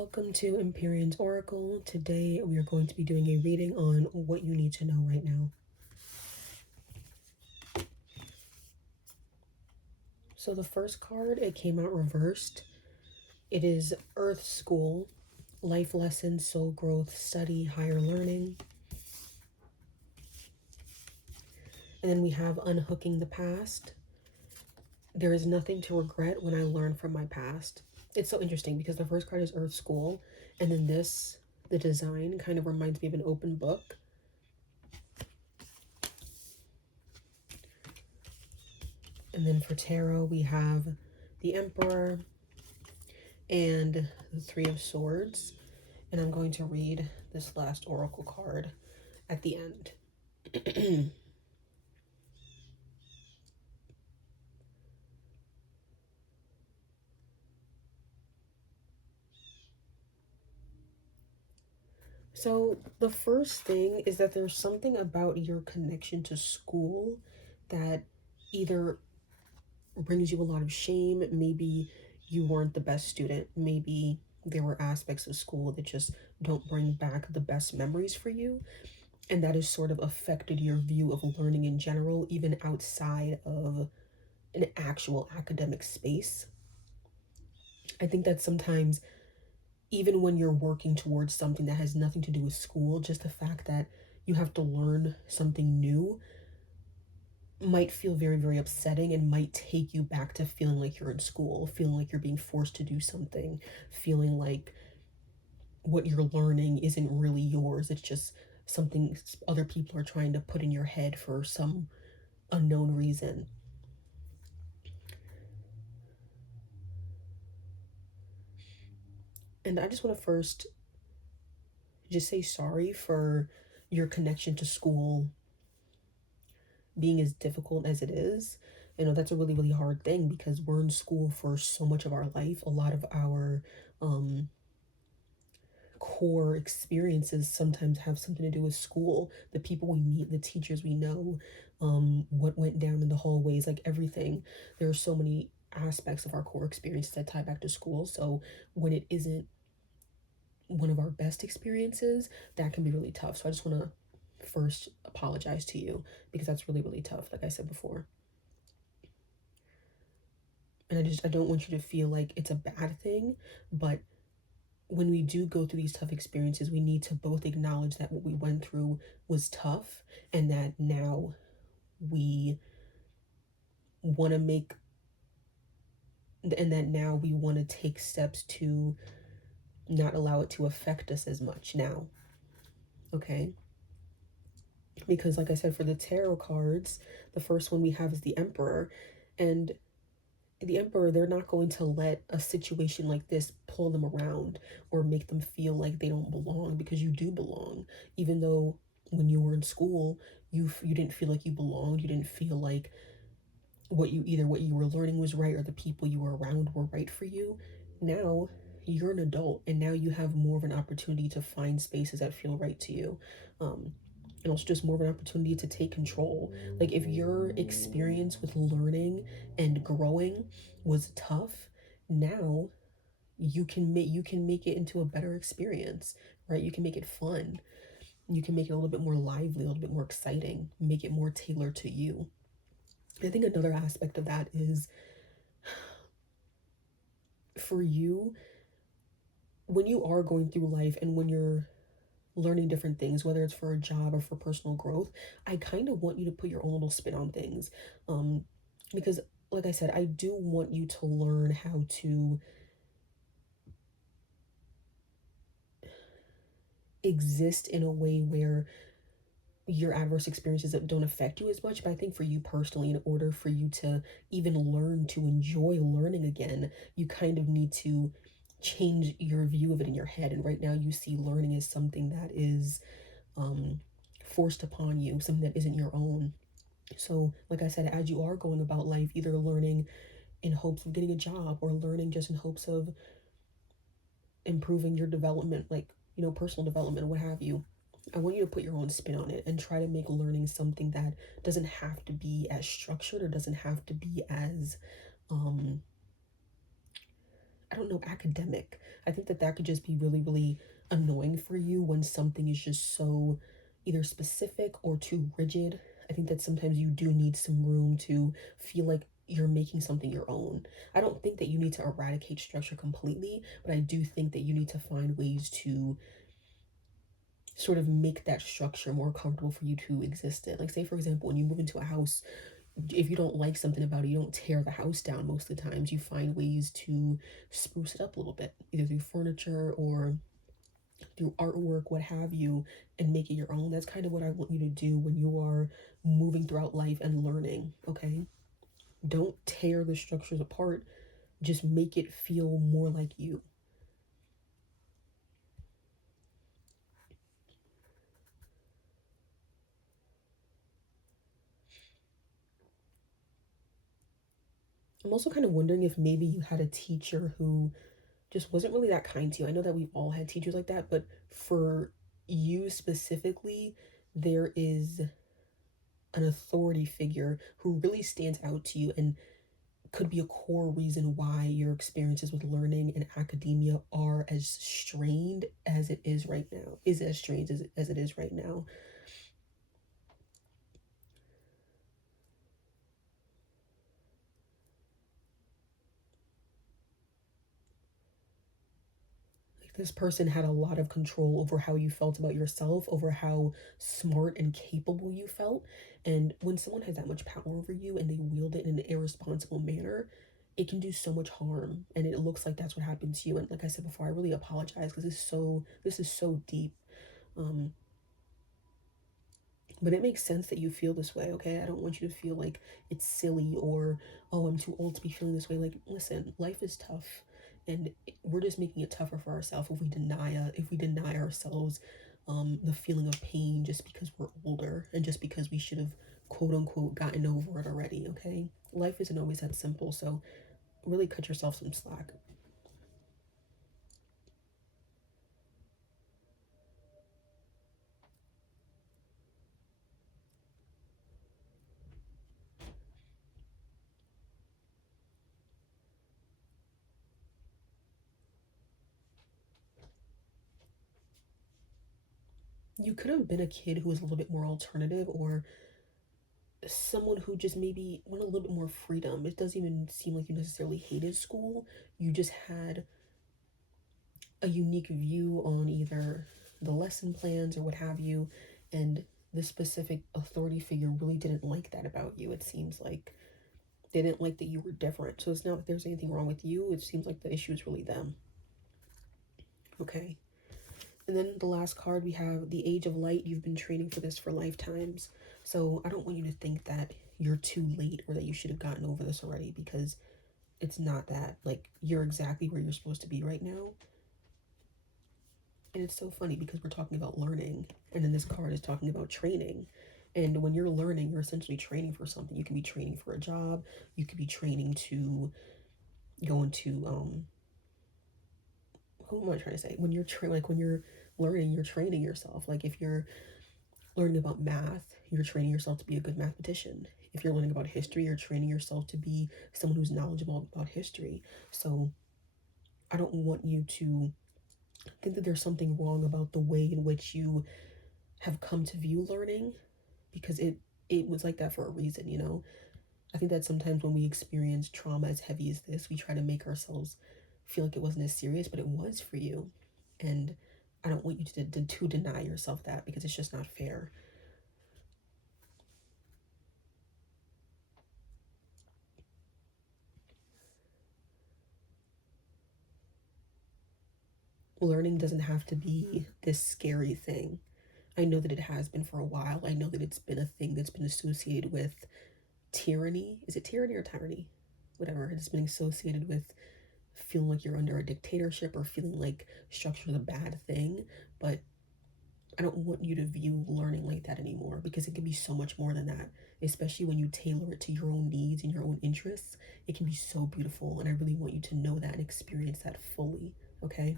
Welcome to Empyrean's Oracle. Today we are going to be doing a reading on what you need to know right now. So the first card, it came out reversed. It is Earth School, Life Lessons, Soul Growth, Study, Higher Learning. And then we have Unhooking the Past. There is nothing to regret when I learn from my past. It's so interesting because the first card is Earth School, and then this, the design, kind of reminds me of an open book. And then for tarot, we have the Emperor and the Three of Swords. And I'm going to read this last oracle card at the end. So the first thing is that there's something about your connection to school that either brings you a lot of shame. Maybe you weren't the best student. Maybe there were aspects of school that just don't bring back the best memories for you. And that has sort of affected your view of learning in general, even outside of an actual academic space. I think that sometimes, even when you're working towards something that has nothing to do with school, just the fact that you have to learn something new might feel very, very upsetting and might take you back to feeling like you're in school, feeling like you're being forced to do something, feeling like what you're learning isn't really yours. It's just something other people are trying to put in your head for some unknown reason. And I just want to first just say sorry for your connection to school being as difficult as it is. You know, that's a really, really hard thing because we're in school for so much of our life. A lot of our core experiences sometimes have something to do with school, the people we meet, the teachers we know, what went down in the hallways, like everything. There are so many aspects of our core experiences that tie back to school. So when it isn't one of our best experiences, that can be really tough. So I just want to first apologize to you because that's really, really tough, like I said before. And I don't want you to feel like it's a bad thing, but when we do go through these tough experiences, we need to both acknowledge that what we went through was tough and that now we want to make, and that now we want to take steps to not allow it to affect us as much now. Okay? Because like I said, for the tarot cards, the first one we have is the Emperor. And the Emperor, they're not going to let a situation like this pull them around or make them feel like they don't belong, because you do belong. Even though when you were in school, you didn't feel like you belonged. You didn't feel like what you were learning was right or the people you were around were right for you. Now you're an adult and now you have more of an opportunity to find spaces that feel right to you. And also just more of an opportunity to take control. Like if your experience with learning and growing was tough, now you can make it into a better experience, right? You can make it fun. You can make it a little bit more lively, a little bit more exciting, make it more tailored to you. I think another aspect of that is for you, when you are going through life and when you're learning different things, whether it's for a job or for personal growth, I kind of want you to put your own little spin on things. Because like I said, I do want you to learn how to exist in a way where your adverse experiences don't affect you as much. But I think for you personally, in order for you to even learn to enjoy learning again, you kind of need to change your view of it in your head. And right now you see learning as something that is forced upon you, something that isn't your own. So like I said, as you are going about life, either learning in hopes of getting a job or learning just in hopes of improving your development, like, you know, personal development, what have you, I want you to put your own spin on it and try to make learning something that doesn't have to be as structured or doesn't have to be as I don't know, academic. I think that that could just be really, really annoying for you when something is just so either specific or too rigid. I think that sometimes you do need some room to feel like you're making something your own. I don't think that you need to eradicate structure completely, but I do think that you need to find ways to sort of make that structure more comfortable for you to exist in. Like, say, for example, when you move into a house, if you don't like something about it, you don't tear the house down most of the times. You find ways to spruce it up a little bit, either through furniture or through artwork, what have you, and make it your own. That's kind of what I want you to do when you are moving throughout life and learning, okay? Don't tear the structures apart, just make it feel more like you. I'm also kind of wondering if maybe you had a teacher who just wasn't really that kind to you. I know that we've all had teachers like that, but for you specifically, there is an authority figure who really stands out to you and could be a core reason why your experiences with learning and academia are as strained as it is right now, is as strange as it is right now. Like, this person had a lot of control over how you felt about yourself, over how smart and capable you felt. And when someone has that much power over you and they wield it in an irresponsible manner, it can do so much harm. And it looks like that's what happened to you. And like I said before, I really apologize because this is so deep. Um, but it makes sense that you feel this way, okay? I don't want you to feel like it's silly or, oh, I'm too old to be feeling this way. Like, listen, life is tough, and we're just making it tougher for ourselves if we deny ourselves the feeling of pain just because we're older and just because we should have quote unquote gotten over it already, okay? Life isn't always that simple, so really cut yourself some slack. You could have been a kid who was a little bit more alternative, or someone who just maybe wanted a little bit more freedom. It doesn't even seem like you necessarily hated school. You just had a unique view on either the lesson plans or what have you, and the specific authority figure really didn't like that about you. It seems like they didn't like that you were different. So it's not like there's anything wrong with you. It seems like the issue is really them. Okay. And then the last card we have the Age of Light. You've been training for this for lifetimes. So I don't want you to think that you're too late or that you should have gotten over this already, because it's not that. Like, you're exactly where you're supposed to be right now. And it's so funny because we're talking about learning, and then this card is talking about training. And when you're learning, you're essentially training for something. You can be training for a job, you could be training to go into who am I trying to say? When you're like when you're learning, you're training yourself. Like, if you're learning about math, you're training yourself to be a good mathematician. If you're learning about history, you're training yourself to be someone who's knowledgeable about history. So I don't want you to think that there's something wrong about the way in which you have come to view learning, because it was like that for a reason, you know. I think that sometimes when we experience trauma as heavy as this, we try to make ourselves feel like it wasn't as serious, but it was for you. And I don't want you to deny yourself that, because it's just not fair. Learning doesn't have to be this scary thing. I know that it has been for a while. I know that it's been a thing that's been associated with tyranny. Is it tyranny or tyranny? Whatever. It's been associated with feeling like you're under a dictatorship or feeling like structure is a bad thing. But I don't want you to view learning like that anymore, because it can be so much more than that, especially when you tailor it to your own needs and your own interests. It can be so beautiful. And I really want you to know that and experience that fully. Okay.